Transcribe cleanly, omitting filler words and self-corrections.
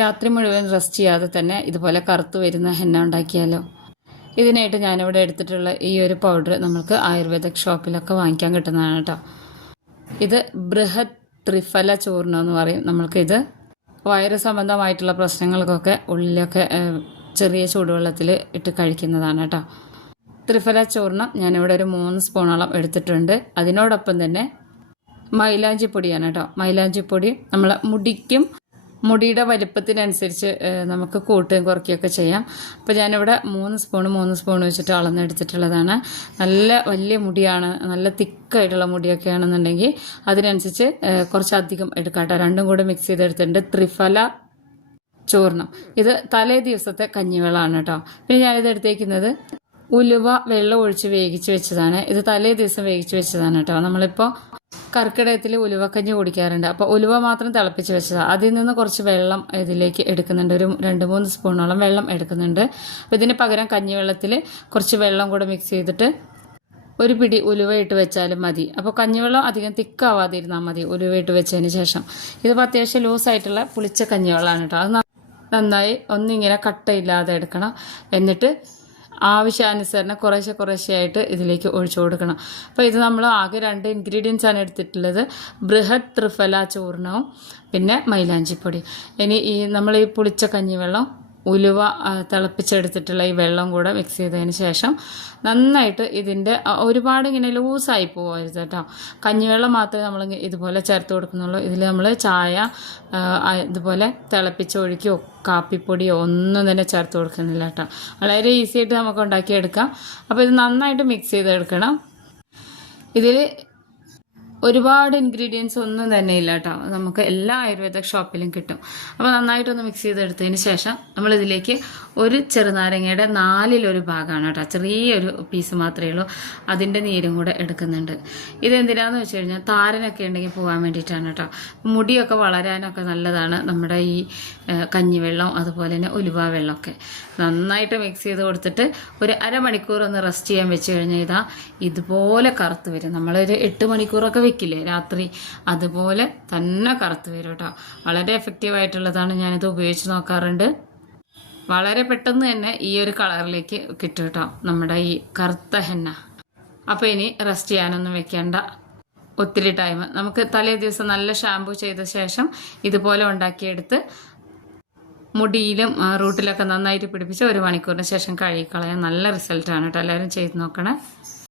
രാത്രി മുഴുവൻ റെസ്റ്റ് ചെയ്യാതെ തന്നെ ഇതുപോലെ കറുത്ത് വരുന്ന ഹെന്ന ഉണ്ടാക്കിയാലോ. ഇതിനായിട്ട് ഞാനിവിടെ എടുത്തിട്ടുള്ള ഈ ഒരു പൗഡർ നമുക്ക് ആയുർവേദിക് ഷോപ്പിലൊക്കെ വാങ്ങിക്കാൻ കിട്ടുന്നതാണ് കേട്ടോ. ഇത് ബൃഹത് ത്രിഫല ചൂർണം എന്ന് പറയും. നമ്മൾക്കിത് വയറ് സംബന്ധമായിട്ടുള്ള പ്രശ്നങ്ങൾക്കൊക്കെ ഉള്ളിലൊക്കെ ചെറിയ ചൂടുവെള്ളത്തിൽ ഇട്ട് കഴിക്കുന്നതാണ് കേട്ടോ. ത്രിഫല ചൂർണം ഞാനിവിടെ ഒരു 3 സ്പൂണോളം എടുത്തിട്ടുണ്ട്. അതിനോടൊപ്പം തന്നെ മൈലാഞ്ചിപ്പൊടിയാണ് കേട്ടോ. മൈലാഞ്ചിപ്പൊടി നമ്മൾ മുടിയുടെ വലിപ്പത്തിനനുസരിച്ച് നമുക്ക് കൂട്ടുകയും കുറയ്ക്കുകയൊക്കെ ചെയ്യാം. അപ്പോൾ ഞാനിവിടെ 3 സ്പൂൺ വെച്ചിട്ട് അളന്നെടുത്തിട്ടുള്ളതാണ്. നല്ല വലിയ മുടിയാണ്, നല്ല തിക്കായിട്ടുള്ള മുടിയൊക്കെയാണെന്നുണ്ടെങ്കിൽ അതിനനുസരിച്ച് കുറച്ചധികം എടുക്കാം കേട്ടോ. രണ്ടും കൂടെ മിക്സ് ചെയ്തെടുത്തിട്ടുണ്ട്. ത്രിഫല ചൂർണം ഇത് തലേ ദിവസത്തെ കഞ്ഞിവെള്ളമാണ് കേട്ടോ. പിന്നെ ഞാനിത് എടുത്തേക്കുന്നത് ഉലുവ വെള്ളം ഒഴിച്ച് വേവിച്ച് വെച്ചതാണ്. ഇത് തലേ ദിവസം വേവിച്ച് വെച്ചതാണ് കേട്ടോ. നമ്മളിപ്പോൾ കർക്കിടകത്തിൽ ഉലുവക്കഞ്ഞി കുടിക്കാറുണ്ട്. അപ്പോൾ ഉലുവ മാത്രം തിളപ്പിച്ച് വെച്ചതാണ്. അതിൽ നിന്ന് കുറച്ച് വെള്ളം ഇതിലേക്ക് എടുക്കുന്നുണ്ട്. ഒരു 2-3 സ്പൂണോളം വെള്ളം എടുക്കുന്നുണ്ട്. അപ്പോൾ ഇതിന് പകരം കഞ്ഞിവെള്ളത്തിൽ കുറച്ച് വെള്ളം കൂടെ മിക്സ് ചെയ്തിട്ട് ഒരു പിടി ഉലുവ ഇട്ട് വെച്ചാലും മതി. അപ്പോൾ കഞ്ഞിവെള്ളം അധികം തിക്കാവാതിരുന്നാൽ മതി ഉലുവ ഇട്ട് വെച്ചതിന് ശേഷം. ഇതിപ്പോൾ അത്യാവശ്യം ലൂസായിട്ടുള്ള പുളിച്ച കഞ്ഞിവെള്ളമാണ് കേട്ടോ. അത് നന്നായി ഒന്നിങ്ങനെ കട്ടയില്ലാതെ എടുക്കണം. എന്നിട്ട് ആവശ്യാനുസരണം കുറേശ്ശെയായിട്ട് ഇതിലേക്ക് ഒഴിച്ചു കൊടുക്കണം. അപ്പോൾ ഇത് നമ്മൾ ആകെ 2 ഇൻഗ്രീഡിയൻസ് ആണ് എടുത്തിട്ടുള്ളത്. ബൃഹത് ത്രിഫല ചൂർണവും പിന്നെ മൈലാഞ്ചിപ്പൊടി. ഇനി നമ്മൾ ഈ പുളിച്ച കഞ്ഞിവെള്ളം ഉലുവ തിളപ്പിച്ചെടുത്തിട്ടുള്ള ഈ വെള്ളം കൂടെ മിക്സ് ചെയ്തതിന് ശേഷം നന്നായിട്ട് ഇതിൻ്റെ ഒരുപാട് ഇങ്ങനെ ലൂസായി പോകരുത് കേട്ടോ. കഞ്ഞിവെള്ളം മാത്രമേ നമ്മൾ ഇതുപോലെ ചേർത്ത് കൊടുക്കുന്നുള്ളൂ. ഇതിൽ നമ്മൾ ചായ ഇതുപോലെ തിളപ്പിച്ചൊഴിക്കോ കാപ്പിപ്പൊടിയോ ഒന്നും തന്നെ ചേർത്ത് കൊടുക്കുന്നില്ല കേട്ടോ. വളരെ ഈസി ആയിട്ട് നമുക്ക് ഉണ്ടാക്കിയെടുക്കാം. അപ്പോൾ ഇത് നന്നായിട്ട് മിക്സ് ചെയ്തെടുക്കണം. ഇതിൽ ഒരുപാട് ഇൻഗ്രീഡിയൻസ് ഒന്നും തന്നെ ഇല്ല കേട്ടോ. നമുക്ക് എല്ലാ ആയുർവേദ ഷോപ്പിലും കിട്ടും. അപ്പോൾ നന്നായിട്ടൊന്ന് മിക്സ് ചെയ്തെടുത്തതിന് ശേഷം നമ്മളിതിലേക്ക് ഒരു ചെറുനാരങ്ങയുടെ 4/1 ഭാഗമാണ് കേട്ടോ. ചെറിയൊരു പീസ് മാത്രമേ ഉള്ളൂ. അതിൻ്റെ നീരും കൂടെ എടുക്കുന്നുണ്ട്. ഇതെന്തിനാന്ന് വെച്ച് കഴിഞ്ഞാൽ താരനൊക്കെ ഉണ്ടെങ്കിൽ പോകാൻ വേണ്ടിയിട്ടാണ് കേട്ടോ. മുടിയൊക്കെ വളരാനൊക്കെ നല്ലതാണ് നമ്മുടെ ഈ കഞ്ഞിവെള്ളം അതുപോലെ തന്നെ ഉലുവ വെള്ളമൊക്കെ. നന്നായിട്ട് മിക്സ് ചെയ്ത് കൊടുത്തിട്ട് ഒരു അരമണിക്കൂർ ഒന്ന് റെസ്റ്റ് ചെയ്യാൻ വെച്ച് കഴിഞ്ഞാൽ ഇതുപോലെ കറുത്ത് വരും. നമ്മളൊരു 8 മണിക്കൂറൊക്കെ വെക്കില്ലേ രാത്രി, അതുപോലെ തന്നെ കറുത്ത് വരും കേട്ടോ. വളരെ എഫക്റ്റീവായിട്ടുള്ളതാണ്. ഞാനിത് ഉപയോഗിച്ച് നോക്കാറുണ്ട്. വളരെ പെട്ടെന്ന് തന്നെ ഈ ഒരു കളറിലേക്ക് കിട്ടും കേട്ടോ നമ്മുടെ ഈ കറുത്ത ഹെന്ന. അപ്പോൾ ഇനി റെസ്റ്റ് ചെയ്യാനൊന്നും വെക്കേണ്ട ഒത്തിരി ടൈം. നമുക്ക് തലേ ദിവസം നല്ല ഷാമ്പു ചെയ്ത ശേഷം ഇതുപോലെ ഉണ്ടാക്കിയെടുത്ത് മുടിയിലും റൂട്ടിലൊക്കെ നന്നായിട്ട് പിടിപ്പിച്ച് 1 മണിക്കൂറിന് ശേഷം കഴുകിക്കളയാൻ നല്ല റിസൾട്ടാണ് കേട്ടോ. എല്ലാവരും ചെയ്ത് നോക്കണേ.